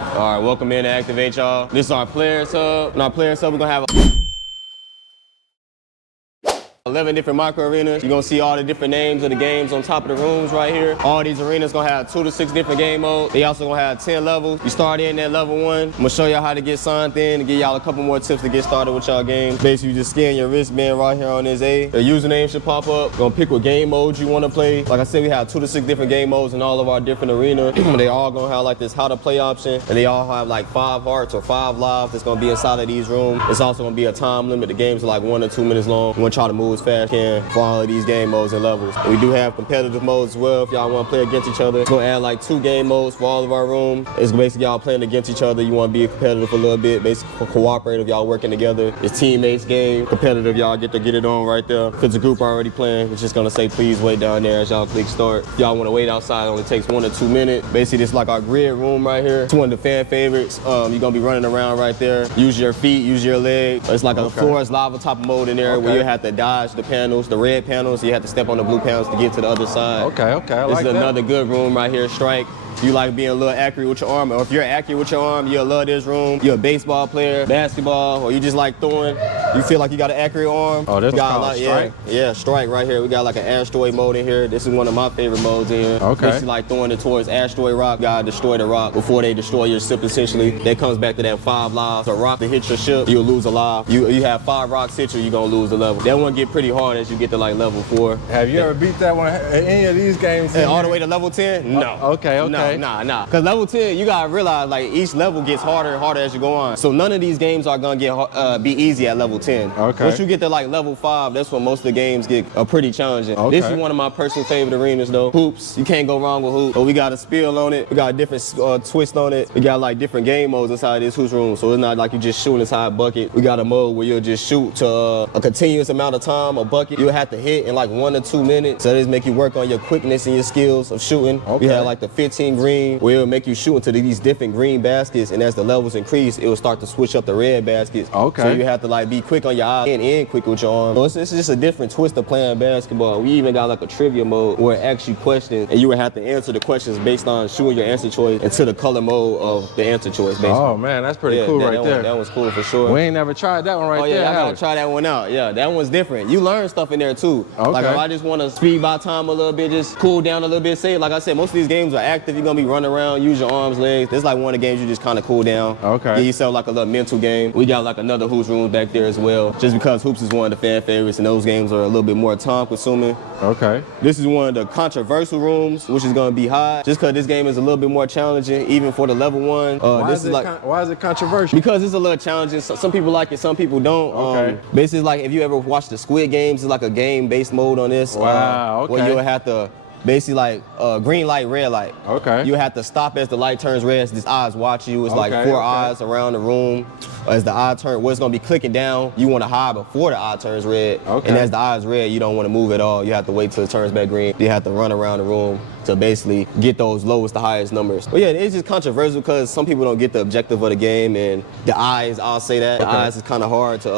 All right, welcome in to Activate, y'all. This is our Players Hub. In our Players Hub, we're gonna have 11 different micro arenas. You're gonna see all the different names of the games on top of the rooms right here. All these arenas gonna have 2 to 6 different game modes. They also gonna have 10 levels. You start in at level 1. I'm gonna show y'all how to get signed in and give y'all a couple more tips to get started with y'all games. Basically, you just scan your wristband right here on this A. The username should pop up. You're gonna pick what game modes you wanna play. Like I said, we have 2 to 6 different game modes in all of our different arenas. They all gonna have like this how to play option, and they all have like 5 hearts or 5 lives that's gonna be inside of these rooms. It's also gonna be a time limit. The games are like 1 or 2 minutes long. We're gonna try to move as fast as you can for all of these game modes and levels. And we do have competitive modes as well if y'all want to play against each other. We're gonna add like 2 game modes for all of our rooms. It's basically y'all playing against each other. You want to be competitive a little bit, basically cooperative, y'all working together. It's teammates game. Competitive, y'all get to get it on right there. Because the group already playing, it's just gonna say please wait down there as y'all click start. If y'all want to wait outside, it only takes 1 or 2 minutes. Basically, this is like our grid room right here. It's one of the fan favorites. You're gonna be running around right there. Use your feet, use your legs. It's like a floor is lava type of mode in there where you have to dodge the panels, the red panels. So you have to step on the blue panels to get to the other side. Okay, I like that. This is another good room right here, Strike. You like being a little accurate with your arm, or if you're accurate with your arm, you'll love this room. You're a baseball player, basketball, or you just like throwing. You feel like you got an accurate arm. Oh, this is called like, Strike? Yeah, Strike right here. We got like an asteroid mode in here. This is one of my favorite modes in here. Okay. Basically like throwing it towards asteroid rock. You gotta destroy the rock before they destroy your ship essentially. That comes back to that 5 lives. A rock to hit your ship, you'll lose a life. You have 5 rocks hit you, you're gonna lose the level. That one get pretty hard as you get to like level 4. Have you ever beat that one in any of these games? And all the way to level 10? No. Okay. No, nah. Cause level 10, you gotta realize like each level gets harder and harder as you go on. So none of these games are gonna get be easy at level 10. Okay. Once you get to like level 5, that's when most of the games get pretty challenging. Okay. This is one of my personal favorite arenas though. Hoops, you can't go wrong with hoops. So we got a spill on it. We got a different twist on it. We got like different game modes inside this hoops room. So it's not like you just shooting inside a bucket. We got a mode where you'll just shoot to a continuous amount of time, a bucket. You'll have to hit in like 1 or 2 minutes. So this make you work on your quickness and your skills of shooting. Okay. We have like the 15 green where it'll make you shoot into these different green baskets, and as the levels increase, it will start to switch up the red baskets. Okay. So you have to like be quick on your eyes and quick with your arm. So it's just a different twist of playing basketball. We even got like a trivia mode where it asks you questions, and you would have to answer the questions based on shooting your answer choice into the color mode of the answer choice, basically. Oh man, that's pretty cool right there. That was cool for sure. We ain't never tried that one right there. I gotta try that one out. Yeah, that one's different. You learn stuff in there too. Okay. Like if I just want to speed by time a little bit, just cool down a little bit. Say, like I said, most of these games are active. You're gonna be running around, use your arms, legs. This is like one of the games you just kind of cool down. Okay. Give yourself like a little mental game. We got like another hoops room back there as well. Just because hoops is one of the fan favorites, and those games are a little bit more time consuming. Okay. This is one of the controversial rooms, which is gonna be high. Just because this game is a little bit more challenging, even for the level 1. Why is it controversial? Because it's a little challenging. Some people like it, some people don't. Okay. Basically, like if you ever watched the Squid Games, it's like a game-based mode on this. Wow. Okay. Where you'll have to basically like green light, red light. Okay. You have to stop as the light turns red. So these eyes watch you. It's like 4 eyes around the room. As the eye turns, what's gonna be clicking down, you want to hide before the eye turns red. Okay. And as the eye is red, you don't want to move at all. You have to wait till it turns back green. You have to run around the room to basically get those lowest to highest numbers. But yeah, it's just controversial because some people don't get the objective of the game, and the eyes, I'll say that. The eyes is kind of hard to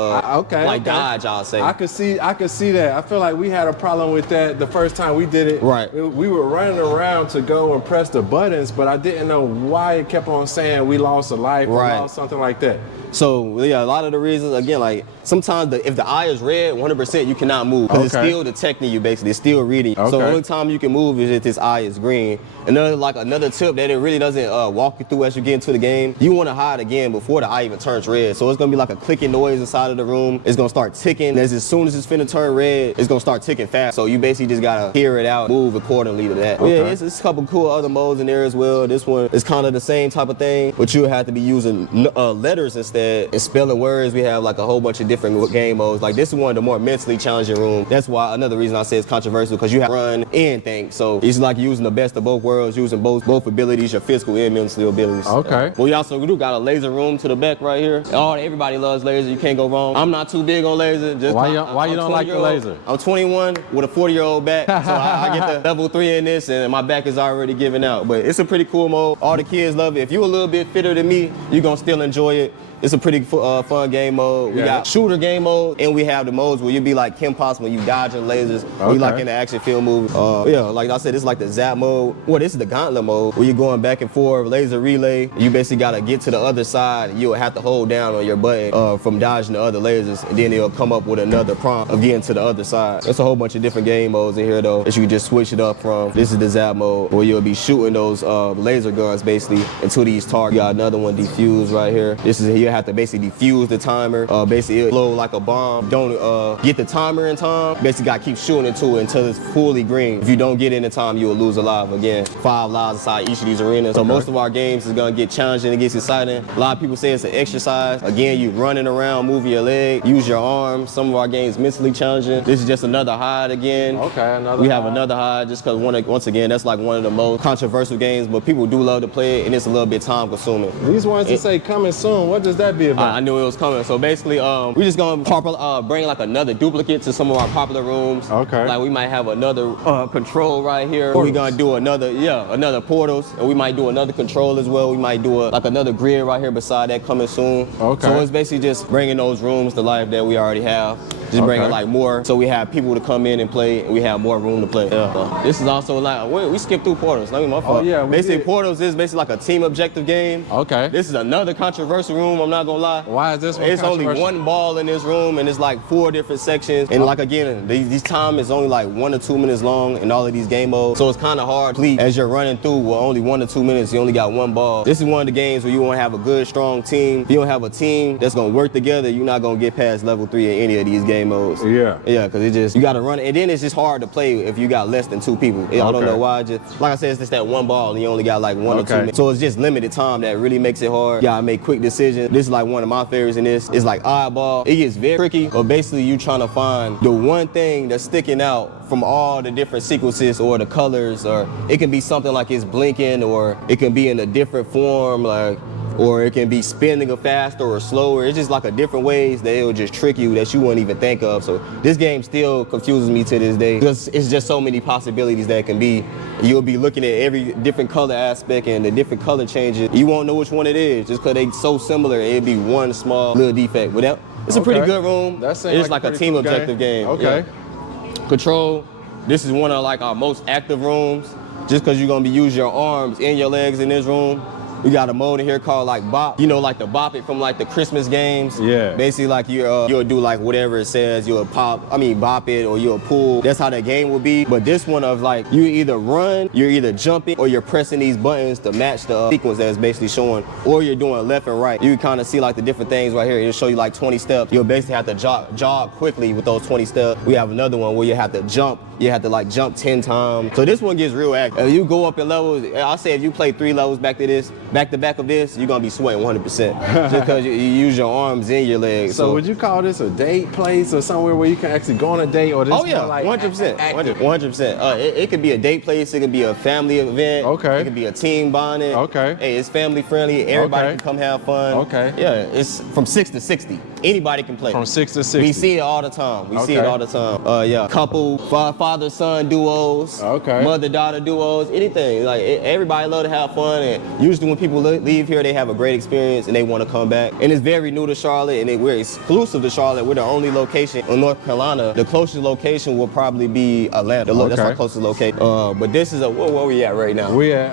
dodge, I'll say. I could see that. I feel like we had a problem with that the first time we did it. Right. We were running around to go and press the buttons, but I didn't know why it kept on saying we lost a life or lost something like that. So yeah, a lot of the reasons, again, like sometimes if the eye is red, 100% you cannot move. Because it's still detecting you, basically. It's still reading you. So the only time you can move is if this eye is green. Another tip that it really doesn't walk you through as you get into the game, you want to hide again before the eye even turns red. So it's going to be like a clicking noise inside of the room. It's going to start ticking. As soon as it's finna turn red, it's going to start ticking fast. So you basically just got to hear it out, move accordingly to that. Okay. Yeah, it's a couple cool other modes in there as well. This one is kind of the same type of thing, but you'll have to be using letters instead and spelling words. We have like a whole bunch of different game modes. Like this is one of the more mentally challenging rooms. That's why another reason I say it's controversial, because you have to run and think. So it's like using the best of both worlds, using both abilities, your physical and mental abilities. Okay. But we also do got a laser room to the back right here. Everybody loves laser. You can't go wrong. I'm not too big on laser. Why you don't like the laser? I'm 21 with a 40-year-old back, so I get the level 3 in this, and my back is already giving out. But it's a pretty cool mode. All the kids love it. If you're a little bit fitter than me, you're gonna still enjoy it. It's a pretty fun game mode. We got shooter game mode, and we have the modes where you be like Kim Possible, you dodging lasers. We like in the action film movie. Yeah, like I said, this is like the zap mode. Well, this is the gauntlet mode where you're going back and forth, laser relay. You basically gotta get to the other side. You'll have to hold down on your button from dodging the other lasers, and then it'll come up with another prompt of getting to the other side. There's a whole bunch of different game modes in here though that you can just switch it up from. This is the zap mode where you'll be shooting those laser guns basically into these targets. You got another one, defuse, right here. This is, you have to basically defuse the timer. Basically it'll blow like a bomb. Don't get the timer in time. Basically gotta keep shooting into it until it's fully green. If you don't get in the time, you will lose a life. Again, 5 lives inside each of these arenas. So most of our games is gonna get challenging, it gets exciting. A lot of people say it's an exercise. Again, you running around, moving your leg, use your arms. Some of our games mentally challenging. This is just another hide again. Okay, we have another hide just because once again, that's like one of the most controversial games, but people do love to play it, and it's a little bit time consuming. These ones that say coming soon, what does that be about? I knew it was coming. So basically, we just gonna bring like another duplicate to some of our popular rooms. Okay. Like we might have another control right here. We're gonna do another portals, and we might do another control as well. We might do like another grid right here beside that coming soon. Okay. So it's basically just bringing those rooms to life that we already have. Just bringing like more, so we have people to come in and play, and we have more room to play. Yeah. So this is also like, we skipped through portals. Let me my fault. Oh yeah, basically portals is basically like a team objective game. Okay. This is another controversial room, I'm not gonna lie. Why is this one It's only one ball in this room, and it's like 4 different sections. And like again, these time is only like 1 or 2 minutes long in all of these game modes. So it's kind of hard to complete as you're running through with only 1 or 2 minutes, you only got 1 ball. This is one of the games where you want to have a good, strong team. If you don't have a team that's gonna work together, you're not gonna get past level 3 in any of these game modes. Yeah. Yeah, because it just, you gotta run it, and then it's just hard to play if you got less than 2 people. I don't know why, just, like I said, it's just that 1 ball, and you only got like 1 or 2 minutes. So it's just limited time that really makes it hard. You gotta make quick decisions. This is like one of my favorites in this. It's like oddball. It gets very tricky, but basically you trying to find the one thing that's sticking out from all the different sequences or the colors, or it can be something like it's blinking, or it can be in a different form, like, or it can be spinning faster or slower. It's just like a different ways that it'll just trick you that you wouldn't even think of. So this game still confuses me to this day. It's just so many possibilities that it can be. You'll be looking at every different color aspect and the different color changes. You won't know which one it is just because they so similar. It'd be one small little defect. But it's a pretty good room. It's like a team objective game. Okay. Yeah. Control. This is one of like our most active rooms just because you're gonna be using your arms and your legs in this room. We got a mode in here called like bop. You know, like the bop it from like the Christmas games. Yeah. Basically like you'll do like whatever it says. You'll bop it, or you'll pull. That's how that game will be. But this one of like, you either run, you're either jumping, or you're pressing these buttons to match the sequence that it's basically showing. Or you're doing left and right. You kind of see like the different things right here. It'll show you like 20 steps. You'll basically have to jog quickly with those 20 steps. We have another one where you have to jump. You have to like jump 10 times. So this one gets real active. If you go up in levels, I'll say if you play 3 levels back to back of this, you're gonna be sweating 100%. Just because you use your arms and your legs. So would you call this a date place or somewhere where you can actually go on a date, or this? Oh yeah, like 100%. 100%. It could be a date place. It could be a family event. Okay. It could be a team bonding. Okay. Hey, it's family friendly. Everybody can come have fun. Okay. Yeah, it's from 6 to 60. Anybody can play. From 6 to 60. We see it all the time. We see it all the time. Yeah, couple, father-son duos. Okay. Mother-daughter duos. Anything. Like everybody love to have fun, and usually when people leave here, they have a great experience and they want to come back. And it's very new to Charlotte, and we're exclusive to Charlotte. We're the only location in North Carolina. The closest location will probably be Atlanta. That's our closest location. But this is where we at right now? We at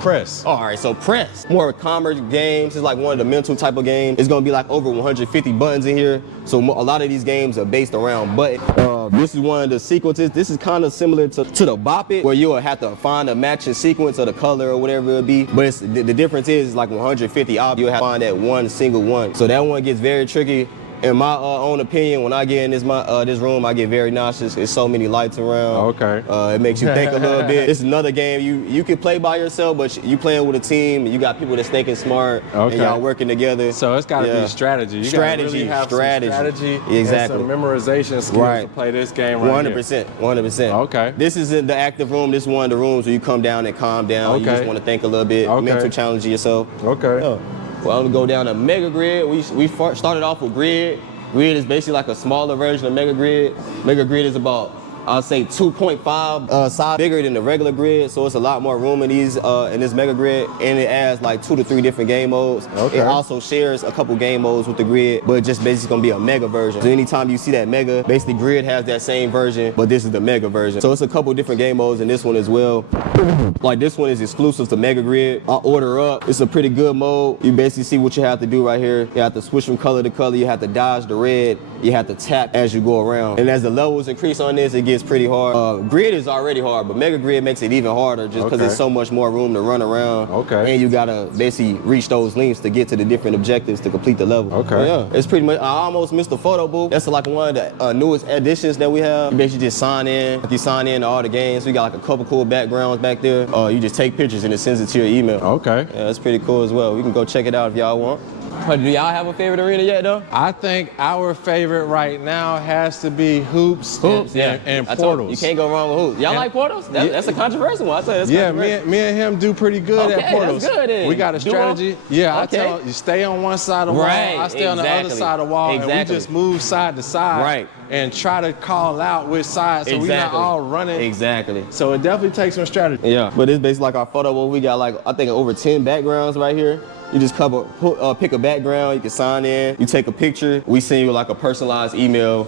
Press. All right, so Press. More commerce games. It's like one of the mental type of games. It's gonna be like over 150 buttons in here. So a lot of these games are based around buttons. This is one of the sequences. This is kind of similar to the Bop It, where you'll have to find a matching sequence of the color or whatever it'll be. But the difference is like 150 objects, you'll have to find that one single one. So that one gets very tricky. In my own opinion, when I get in this room, I get very nauseous. There's so many lights around. Okay. It makes you think a little bit. It's another game you can play by yourself, but you playing with a team, and you got people that's thinking smart, and y'all working together. So it's got to be strategy. You gotta really have strategy. Exactly. And some memorization skills to play this game right 100%. 100%. Okay. This is in the active room. This is one of the rooms where you come down and calm down. Okay. You just want to think a little bit, mental challenge yourself. Okay. Yeah. Well, I'm gonna go down to MegaGrid. We started off with Grid. Grid is basically like a smaller version of MegaGrid. MegaGrid is about I'll say 2.5 size bigger than the regular grid, so it's a lot more room in these in this Mega Grid, and it adds like 2 to 3 different game modes. Okay. It also shares a couple game modes with the grid, but just basically gonna be a mega version. So anytime you see that mega, basically grid has that same version, but this is the mega version. So it's a couple different game modes in this one as well. Like this one is exclusive to Mega Grid. I order up. It's a pretty good mode. You basically see what you have to do right here. You have to switch from color to color. You have to dodge the red. You have to tap as you go around. And as the levels increase on this, it gets pretty hard. Grid is already hard, but Mega Grid makes it even harder just because there's so much more room to run around. Okay. And you gotta basically reach those links to get to the different objectives to complete the level. Okay. But yeah, it's pretty much, I almost missed the photo booth. That's like one of the newest additions that we have. You basically just sign in. Like you sign in to all the games. We got like a couple cool backgrounds back there. You just take pictures and it sends it to your email. Okay. Yeah, that's pretty cool as well. We can go check it out if y'all want. But do y'all have a favorite arena yet though? I think our favorite right now has to be hoops and portals. You can't go wrong with hoops. Y'all like portals? That's a controversial one. I tell you, that's controversial. me and him do pretty good at portals. That's good, then. We got a strategy. I tell you, stay on one side of the wall. I stay on the other side of the wall, and we just move side to side. And try to call out which side so we're not all running. Exactly. So it definitely takes some strategy. Yeah, but it's basically like our photo where we got like, I think over 10 backgrounds right here. You just pick a background, you can sign in, you take a picture, we send you like a personalized email,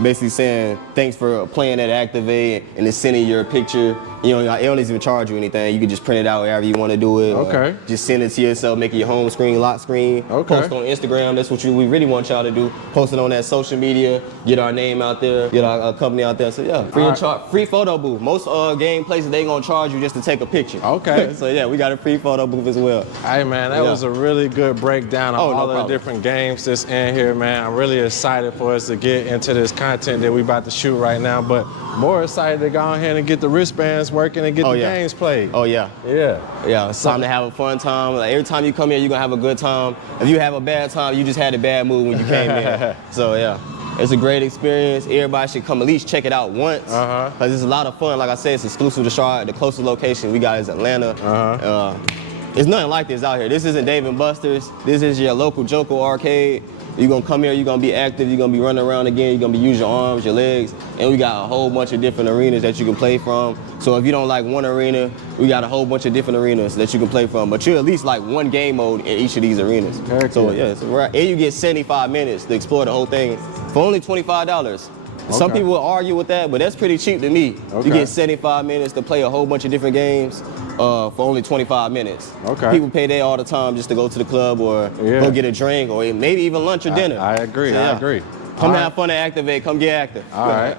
basically saying thanks for playing at Activate, and it's sending your picture. You know, it don't even charge you anything. You can just print it out wherever you want to do it. Okay. Just send it to yourself, make it your home screen, lock screen. Okay. Post on Instagram. That's what we really want y'all to do. Post it on that social media. Get our name out there. Get our company out there. So yeah, free photo booth. Most game places they gonna charge you just to take a picture. Okay. So yeah, we got a free photo booth as well. Hey man, that was a really good breakdown of all the different games that's in here, man. I'm really excited for us to get into this content that we about to shoot right now, but more excited to go ahead and get the wristbands working and get the games played. Oh yeah. Yeah. It's time to have a fun time. Like every time you come here, you're gonna have a good time. If you have a bad time, you just had a bad mood when you came in. So yeah. It's a great experience. Everybody should come at least check it out once. Because it's a lot of fun. Like I said, it's exclusive to Charlotte. The closest location we got is Atlanta. There's nothing like this out here. This isn't Dave & Buster's. This is your local Joko arcade. You're gonna come here, you're gonna be active, you're gonna be running around again, you're gonna be using your arms, your legs, and we got a whole bunch of different arenas that you can play from. So if you don't like one arena, we got a whole bunch of different arenas that you can play from, but you at least like one game mode in each of these arenas. So yeah, and you get 75 minutes to explore the whole thing for only $25. Some people will argue with that, but that's pretty cheap to me. You get 75 minutes to play a whole bunch of different games for only 25 minutes. People pay there all the time just to go to the club or go get a drink or maybe even lunch or dinner. I agree. So, I agree. Come have fun and Activate. Come get active. All right.